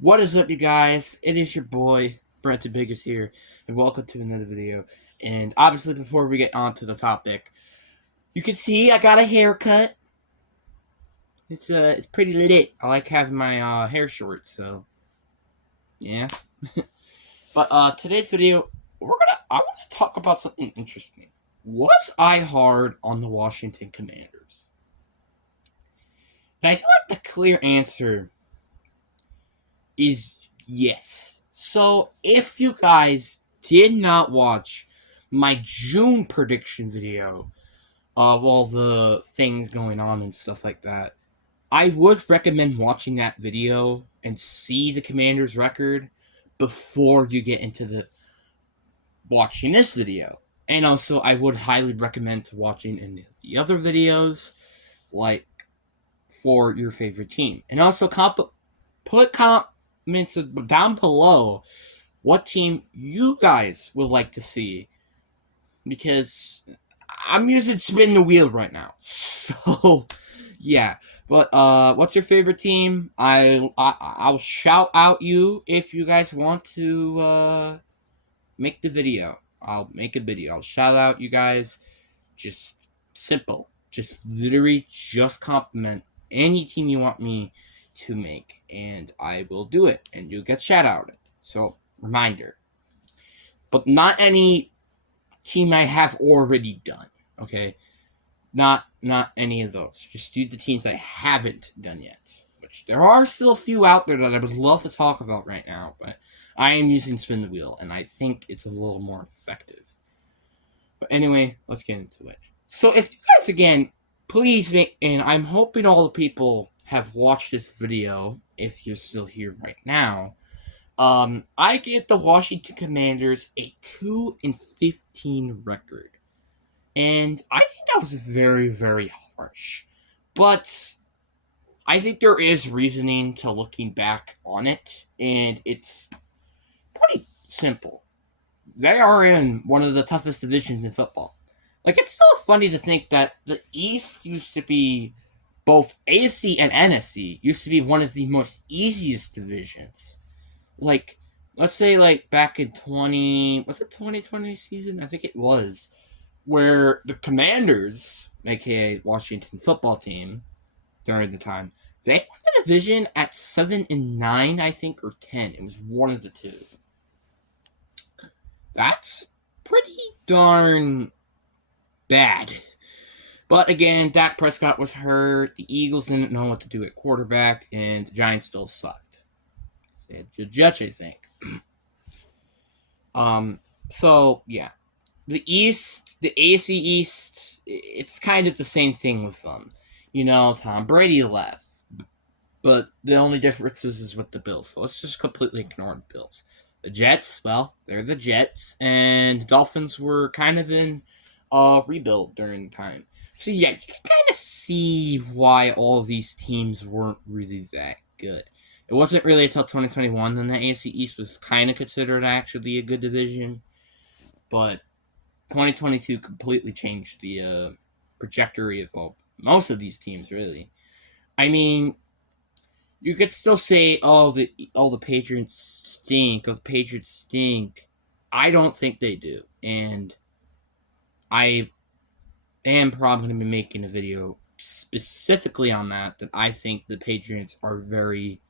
What is up, you guys? It is your boy, Brent Biggest here, and welcome to another video. And obviously, before we get on to the topic, you can see I got a haircut. It's pretty lit. I like having my hair short, so yeah. But today's video, I want to talk about something interesting. Was I hard on the Washington Commanders? And I feel like the clear answer is yes. So if you guys did not watch my June prediction video of all the things going on and stuff like that, I would recommend watching that video and see the Commanders record before you get into the watching this video. And also, I would highly recommend to watching any of the other videos, like for your favorite team. And also, put comments down below what team you guys would like to see, because I'm using spin the wheel right now. So yeah. But what's your favorite team? I'll shout out you if you guys want to make the video. I'll make a video. I'll shout out you guys. Just simple. Just literally just compliment any team you want me to make, and I will do it, and you'll get shout outed. So reminder, but not any team I have already done. Okay, not any of those. Just do the teams I haven't done yet. Which there are still a few out there that I would love to talk about right now, but I am using spin the wheel, and I think it's a little more effective. But anyway, let's get into it. So if you guys again, please make, and I'm hoping all the people have watched this video if you're still here right now. I get the Washington Commanders a 2-15 record. And I think that was very, very harsh. But I think there is reasoning to looking back on it, and it's pretty simple. They are in one of the toughest divisions in football. Like, it's so funny to think that the East used to be both AFC and NFC used to be one of the most easiest divisions. Like, let's say, like, back in 2020 season? I think it was, where the Commanders, aka Washington football team, during the time, they won the division at 7-9, I think, or 10. It was one of the two. That's pretty darn bad. But again, Dak Prescott was hurt. The Eagles didn't know what to do at quarterback, and the Giants still sucked. They had the Judge, I think. So yeah, the East, the AFC East, it's kind of the same thing with them. You know, Tom Brady left, but the only difference is with the Bills. So let's just completely ignore the Bills. The Jets, well, they're the Jets, and the Dolphins were kind of in rebuild during the time. So yeah, you can kind of see why all of these teams weren't really that good. It wasn't really until 2021 when the AFC East was kind of considered actually a good division, but 2022 completely changed the trajectory of most of these teams. Really, I mean, you could still say, "Oh, the Patriots stink," or "the Patriots stink." I don't think they do, and I am probably going to be making a video specifically on that. That I think the Patriots are very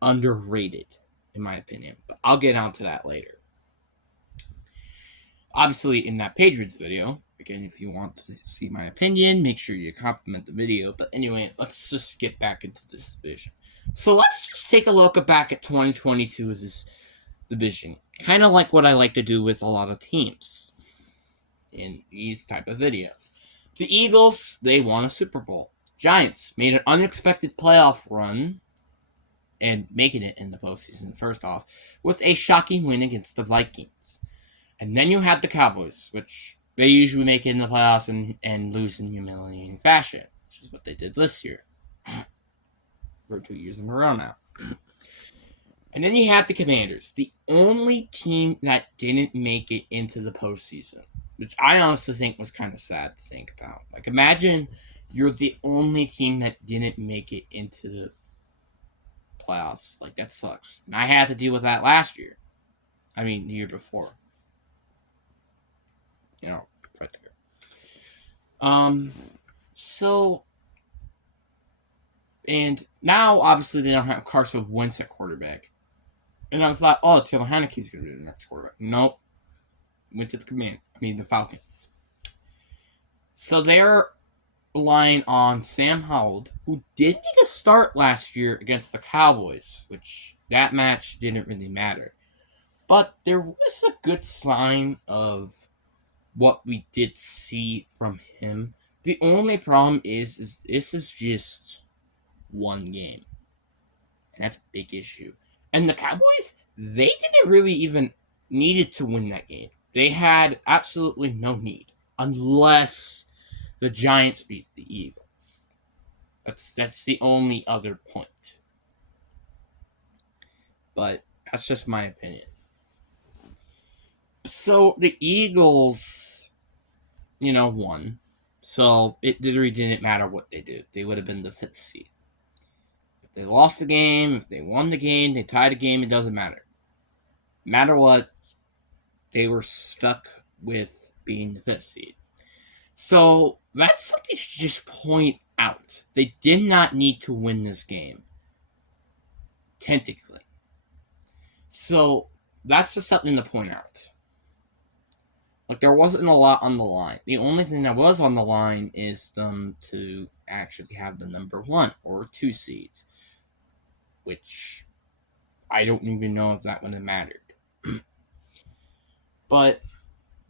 underrated, in my opinion. But I'll get onto that later. Obviously, in that Patriots video, again, if you want to see my opinion, make sure you compliment the video. But anyway, let's just get back into this division. So let's just take a look back at 2022 as this division. Kind of like what I like to do with a lot of teams in these type of videos. The Eagles, they won a Super Bowl. Giants made an unexpected playoff run and making it in the postseason, first off, with a shocking win against the Vikings. And then you had the Cowboys, which they usually make it in the playoffs and lose in humiliating fashion, which is what they did this year for 2 years in a row now. And then you had the Commanders, the only team that didn't make it into the postseason, which I honestly think was kind of sad to think about. Like, imagine you're the only team that didn't make it into the playoffs. Like, that sucks. And I had to deal with that last year. I mean, the year before. You know, right there. So, and now, obviously, they don't have Carson Wentz at quarterback. And I thought, oh, Taylor Heineke's going to be the next quarterback. Nope. Went to the Falcons. So they're relying on Sam Howell, who did make a start last year against the Cowboys, which that match didn't really matter. But there was a good sign of what we did see from him. The only problem is this is just one game. And that's a big issue. And the Cowboys, they didn't really even needed to win that game. They had absolutely no need. Unless the Giants beat the Eagles. That's the only other point. But that's just my opinion. So the Eagles, won. So it literally didn't matter what they did. They would have been the 5th seed. If they lost the game, if they won the game, they tied the game, it doesn't matter. No matter what, they were stuck with being the 5th seed. So that's something to just point out. They did not need to win this game. Technically. So that's just something to point out. Like, there wasn't a lot on the line. The only thing that was on the line is them to actually have the number 1 or 2 seeds. Which I don't even know if that would have mattered. But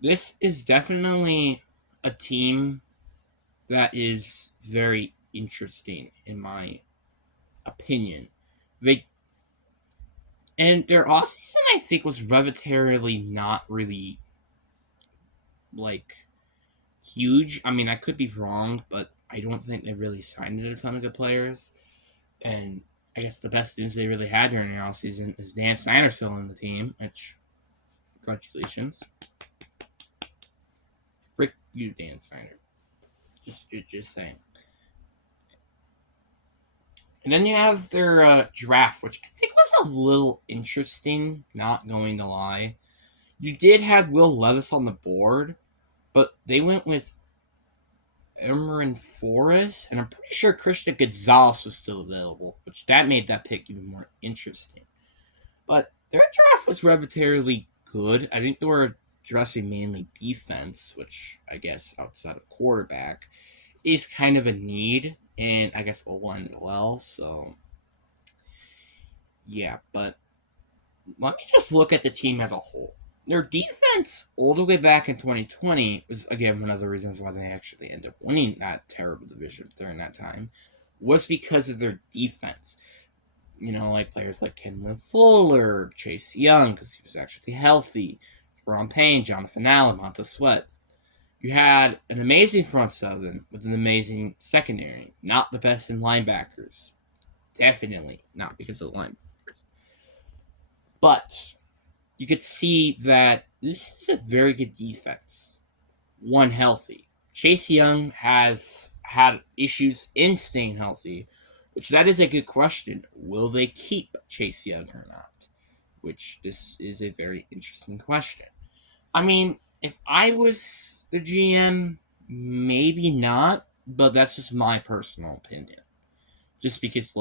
this is definitely a team that is very interesting, in my opinion. And their offseason, I think, was relatively not really, huge. I mean, I could be wrong, but I don't think they really signed a ton of good players. And I guess the best news they really had during the offseason is Dan Snyder still on the team, which, congratulations. Frick you, Dan Snyder. Just saying. And then you have their draft, which I think was a little interesting, not going to lie. You did have Will Levis on the board, but they went with Emerson Forrest, and I'm pretty sure Christian Gonzalez was still available, which that made that pick even more interesting. But their draft was relatively good. I think they were addressing mainly defense, which I guess outside of quarterback is kind of a need, and I guess O-line as well, so yeah, but let me just look at the team as a whole. Their defense, all the way back in 2020, was, again, one of the reasons why they actually ended up winning that terrible division during that time, was because of their defense. Like players like Kendall Fuller, Chase Young, because he was actually healthy, Ron Payne, Jonathan Allen, Montez Sweat. You had an amazing front seven with an amazing secondary. Not the best in linebackers. Definitely not because of the linebackers. But you could see that this is a very good defense. One, healthy. Chase Young has had issues in staying healthy, which that is a good question. Will they keep Chase Young or not? Which this is a very interesting question. I mean, if I was the GM, maybe not, but that's just my personal opinion. Just because,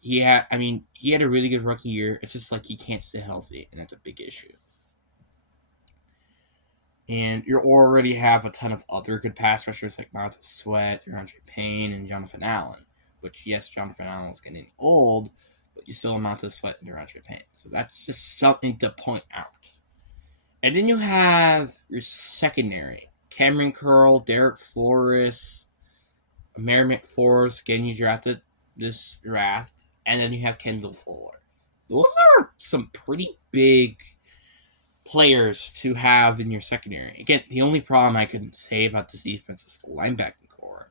he had a really good rookie year. It's just he can't stay healthy, and that's a big issue. And you already have a ton of other good pass rushers like Montez Sweat, DeAndre Payne, and Jonathan Allen. Which, yes, Jonathan Allen is getting old, but you still have Montez Sweat and DeAndre Payne. So that's just something to point out. And then you have your secondary. Cameron Curl, Derek Flores, Merrick Forrest, again, you drafted this draft. And then you have Kendall Fuller. Those are some pretty big players to have in your secondary. Again, the only problem I can say about this defense is the linebacking core.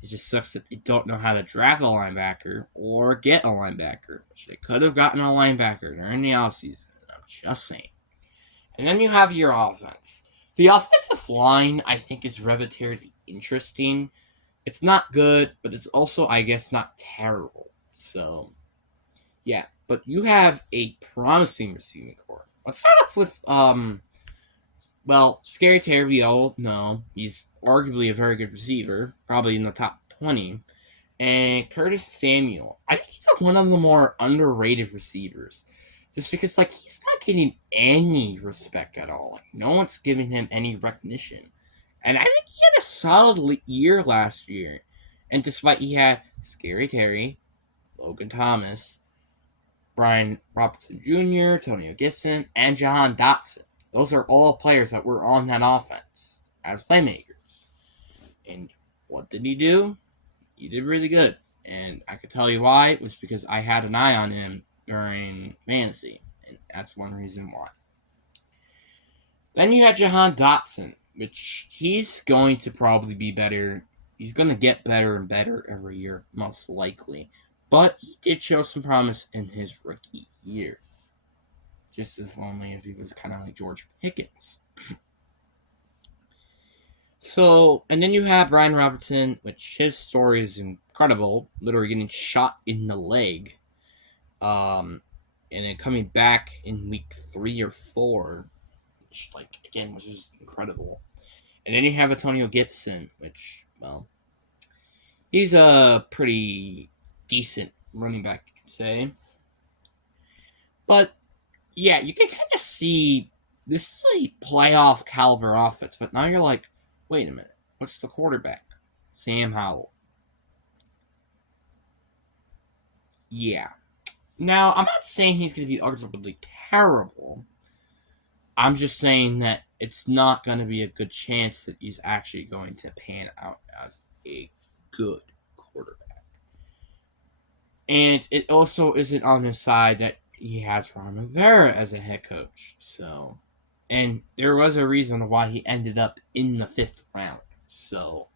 It just sucks that they don't know how to draft a linebacker or get a linebacker, which they could have gotten a linebacker during the offseason. I'm just saying. And then you have your offense. The offensive line, I think, is relatively interesting. It's not good, but it's also, I guess, not terrible. So, Yeah, but you have a promising receiving core. Let's start off with well, Scary Terry, we all know he's arguably a very good receiver, probably in the top 20. And Curtis Samuel, I think he's like one of the more underrated receivers, just because like he's not getting any respect at all. Like no one's giving him any recognition, and I think he had a solid year last year. And despite he had Scary Terry, Logan Thomas, Brian Robertson Jr., Antonio Gibson, and Jahan Dotson. Those are all players that were on that offense as playmakers. And what did he do? He did really good. And I could tell you why. It was because I had an eye on him during fantasy. And that's one reason why. Then you had Jahan Dotson, which he's going to probably be better. He's going to get better and better every year, most likely. But he did show some promise in his rookie year. Just as only if he was kind of like George Pickens. So, and then you have Brian Robertson, which his story is incredible. Literally getting shot in the leg. And then coming back in week 3 or 4, which, like, again, was just incredible. And then you have Antonio Gibson, which, well, he's a pretty decent running back, you can say. But, yeah, you can kind of see this is a playoff caliber offense, but now you're like, wait a minute, what's the quarterback? Sam Howell. Yeah. Now, I'm not saying he's going to be arguably terrible. I'm just saying that it's not going to be a good chance that he's actually going to pan out as a good quarterback. And it also isn't on his side that he has Ron Rivera as a head coach. So, and there was a reason why he ended up in the 5th round. So,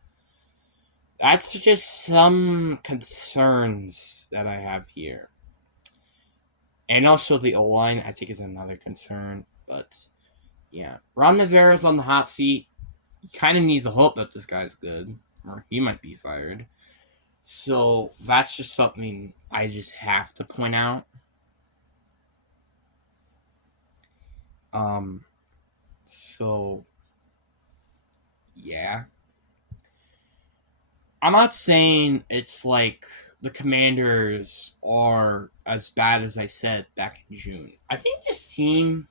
that's just some concerns that I have here. And also the O-line, I think, is another concern. But, yeah. Ron Rivera's on the hot seat. You kind of need to hope that this guy's good, or he might be fired. So, that's just something I just have to point out. So, yeah. I'm not saying it's like the Commanders are as bad as I said back in June. I think this team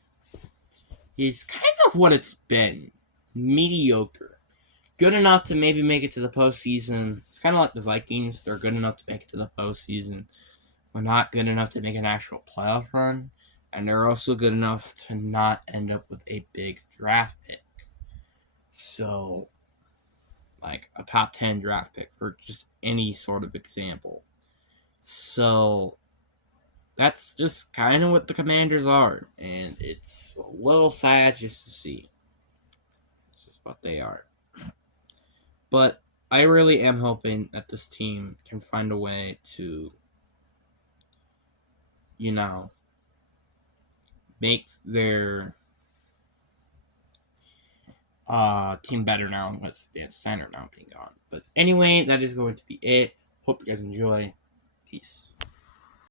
is kind of what it's been. Mediocre. Good enough to maybe make it to the postseason. It's kind of like the Vikings. They're good enough to make it to the postseason, but not good enough to make an actual playoff run. And they're also good enough to not end up with a big draft pick. So, like a top 10 draft pick for just any sort of example. So, that's just kind of what the Commanders are. And it's a little sad just to see. It's just what they are. But I really am hoping that this team can find a way to, you know, make their team better now with Dan Snyder now being gone. But anyway, that is going to be it. Hope you guys enjoy. Peace.